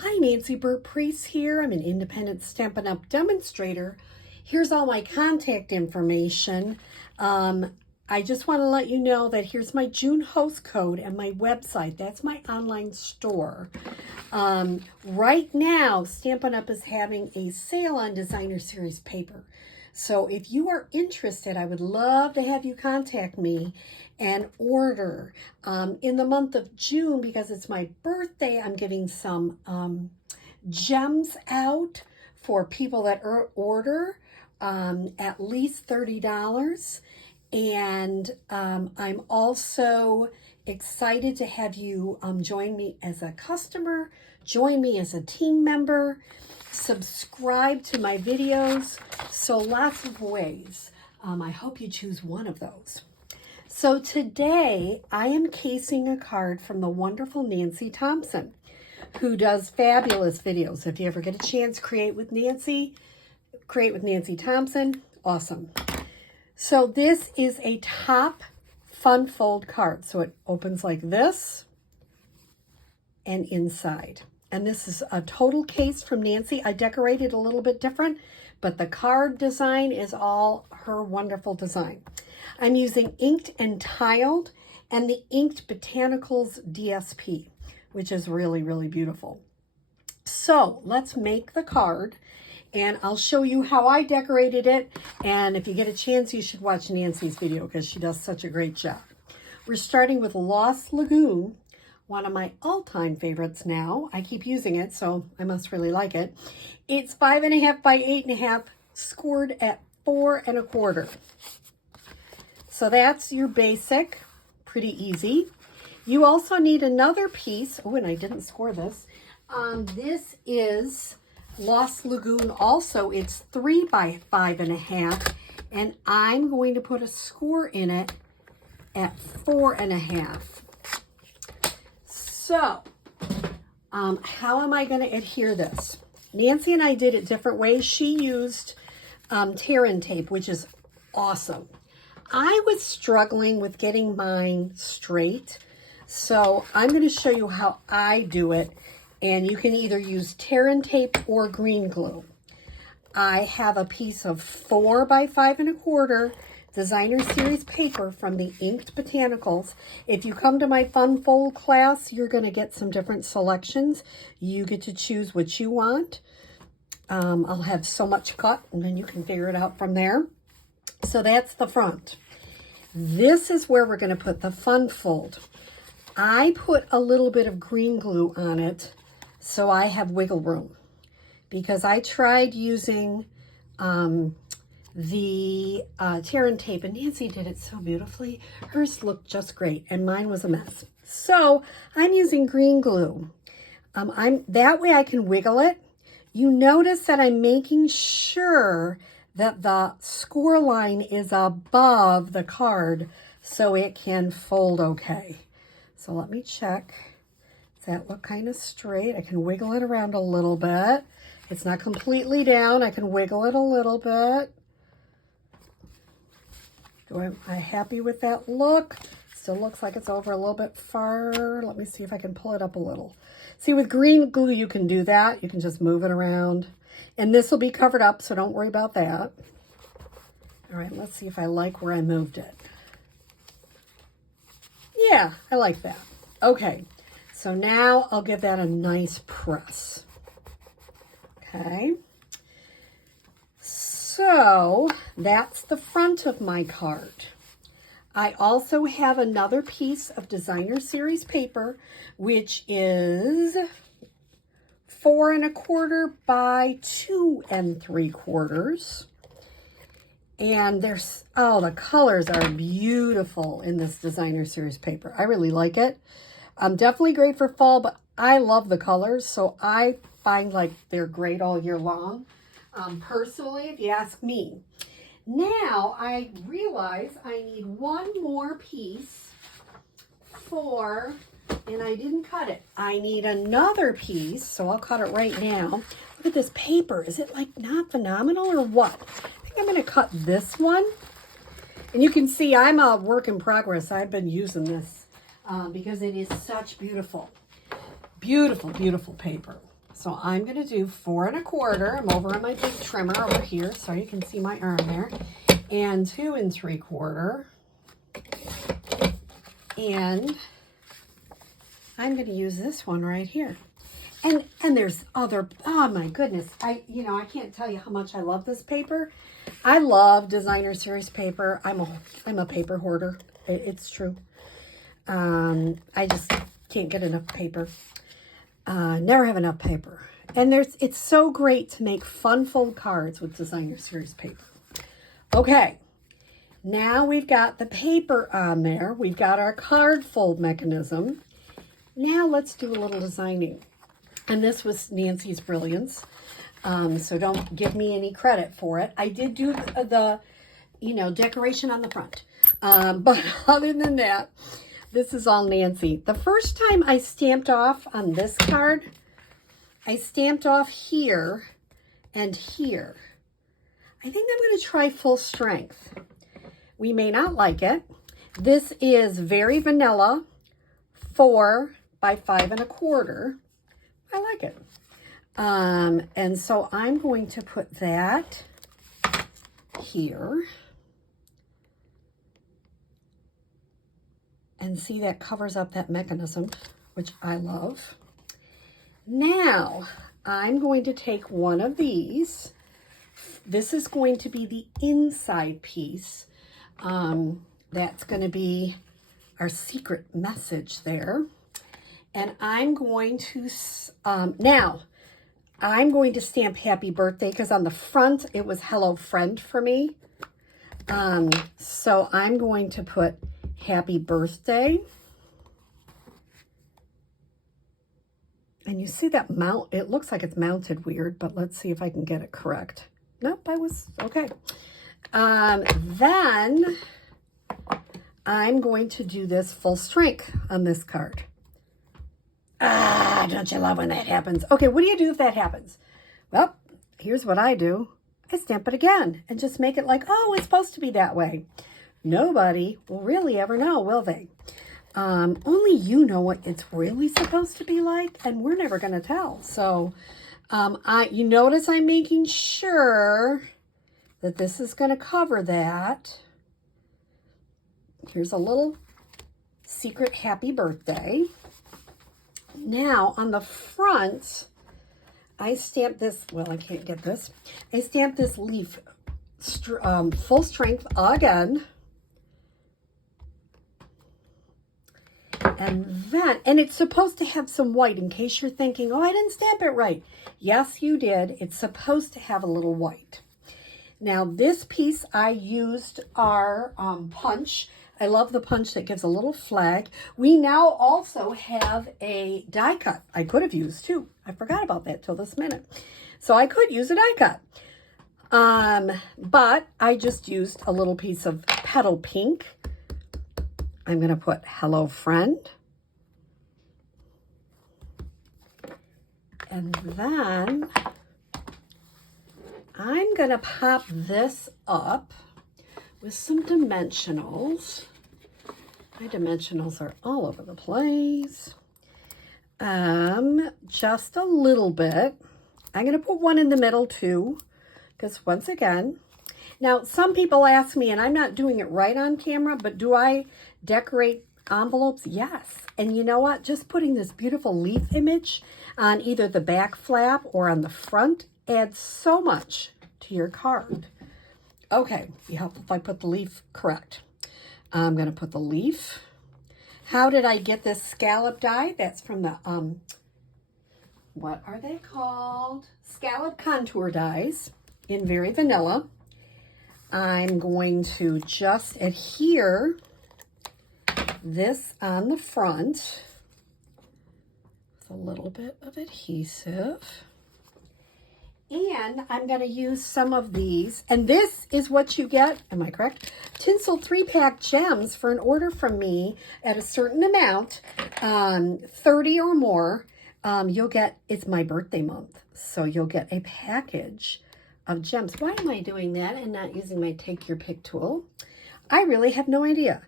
Hi, Nancy Burt-Preece here. I'm an independent Stampin' Up! Demonstrator. Here's all my contact information. I just want to let you know that here's my June host code and my website. That's my online store. Right now, Stampin' Up! Is having a sale on Designer Series paper. So if you are interested, I would love to have you contact me and order. In the month of June, because it's my birthday, I'm giving some gems out for people that order at least $30. And I'm also excited to have you join me as a customer, join me as a team member, subscribe to my videos. So lots of ways. I hope you choose one of those. So today I am casing a card from the wonderful Nancy Thompson, who does fabulous videos. If you ever get a chance, create with Nancy Thompson. Awesome. So this is a top fun fold card. So it opens like this and inside. And this is a total case from Nancy. I decorated a little bit different, but the card design is all her wonderful design. I'm using inked and tiled and the Inked Botanicals DSP, which is really, really beautiful. So let's make the card and I'll show you how I decorated it. And if you get a chance, you should watch Nancy's video because she does such a great job. We're starting with Lost Lagoon, one of my all-time favorites now. I keep using it, so I must really like it. It's 5.5 by 8.5, scored at 4 1/4. So that's your basic, pretty easy. You also need another piece. Oh, and I didn't score this. This is Lost Lagoon also. It's 3 by 5.5, and I'm going to put a score in it at 4 1/2. So, how am I going to adhere this? Nancy and I did it different ways. She used tear-in tape, which is awesome. I was struggling with getting mine straight, so I'm going to show you how I do it, and you can either use tear-in tape or green glue. I have a piece of 4 by 5 1/4 Designer Series paper from the Inked Botanicals. If you come to my Fun Fold class, you're going to get some different selections. You get to choose what you want. I'll have so much cut, and then you can figure it out from there. So that's the front. This is where we're going to put the Fun Fold. I put a little bit of green glue on it so I have wiggle room, because I tried using the tear-in tape, and Nancy did it so beautifully. Hers looked just great, and mine was a mess. So I'm using green glue. That way I can wiggle it. You notice that I'm making sure that the score line is above the card so it can fold okay. So let me check. Does that look kind of straight? I can wiggle it around a little bit. It's not completely down. I can wiggle it a little bit. Am I happy with that look? Still looks like it's over a little bit far. Let me see if I can pull it up a little. See, with green glue, you can do that. You can just move it around. And this will be covered up, so don't worry about that. All right, let's see if I like where I moved it. Yeah, I like that. Okay, so now I'll give that a nice press. Okay. So that's the front of my card. I also have another piece of Designer Series paper, which is 4 1/4 by 2 3/4. And there's, oh, the colors are beautiful in this Designer Series paper. I really like it. Definitely great for fall, but I love the colors, so I find like they're great all year long. Personally, if you ask me. Now I realize I need one more piece and I didn't cut it. I need another piece, so I'll cut it right now. Look at this paper. Is it like not phenomenal or what? I think I'm going to cut this one. And you can see I'm a work in progress. I've been using this because it is such beautiful, beautiful, beautiful paper. So I'm going to do 4 1/4. I'm over on my big trimmer over here so you can see my arm there. And 2 3/4. And I'm going to use this one right here. And there's other, oh my goodness. I can't tell you how much I love this paper. I love designer series paper. I'm a paper hoarder. It's true. I just can't get enough paper. Never have enough paper. And it's so great to make fun fold cards with designer series paper. Okay. Now we've got the paper on there. We've got our card fold mechanism. Now let's do a little designing. And this was Nancy's brilliance. So don't give me any credit for it. I did do the decoration on the front. But other than that, this is all Nancy. The first time I stamped off on this card, I stamped off here and here. I think I'm going to try full strength. We may not like it. This is very vanilla, 4 by 5 1/4. I like it. And so I'm going to put that here. And see, that covers up that mechanism, which I love. Now, I'm going to take one of these. This is going to be the inside piece. That's going to be our secret message there. And I'm going to, now, I'm going to stamp happy birthday because on the front, it was hello friend for me. So I'm going to put happy birthday. And you see that mount, it looks like it's mounted weird, but let's see if I can get it correct. Nope, I was, okay. Then I'm going to do this full strength on this card. Don't you love when that happens? Okay, what do you do if that happens? Well, here's what I do. I stamp it again and just make it like, oh, it's supposed to be that way. Nobody will really ever know, will they? Only you know what it's really supposed to be like, and we're never going to tell. So you notice I'm making sure that this is going to cover that. Here's a little secret happy birthday. Now, on the front, I stamped this, well, I can't get this. I stamped this leaf full strength again. And it's supposed to have some white in case you're thinking, oh, I didn't stamp it right. Yes, you did. It's supposed to have a little white. Now, this piece, I used our punch. I love the punch that gives a little flag. We now also have a die cut. I could have used too. I forgot about that till this minute. So I could use a die cut. But I just used a little piece of petal pink. I'm going to put hello friend. And then I'm going to pop this up with some dimensionals. My dimensionals are all over the place. Just a little bit. I'm going to put one in the middle too, because once again, now some people ask me, and I'm not doing it right on camera, but do I decorate envelopes? Yes. And you know what? Just putting this beautiful leaf image on either the back flap or on the front adds so much to your card. Okay, be helpful if I put the leaf correct. I'm going to put the leaf. How did I get this scallop die? That's from the, what are they called? Scallop contour dies in Very Vanilla. I'm going to just adhere this on the front with a little bit of adhesive. And I'm going to use some of these. And this is what you get, am I correct? Tinsel 3-pack gems for an order from me at a certain amount, 30 or more. You'll get, it's my birthday month, so you'll get a package of gems. Why am I doing that and not using my Take Your Pick tool? I really have no idea.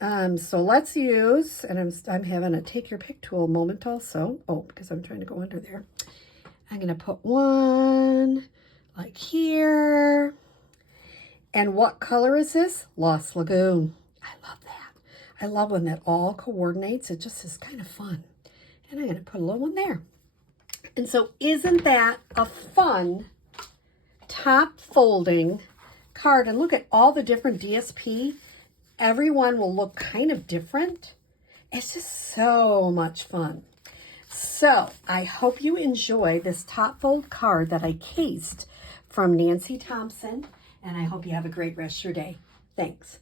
So let's use, and I'm having a Take Your Pick tool moment also. Oh, because I'm trying to go under there. I'm going to put one like here. And what color is this? Lost Lagoon. I love that. I love when that all coordinates. It just is kind of fun. And I'm going to put a little one there. And so isn't that a fun top folding card? And look at all the different DSP. Everyone will look kind of different. It's just so much fun. So I hope you enjoy this top fold card that I cased from Nancy Thompson. And I hope you have a great rest of your day. Thanks.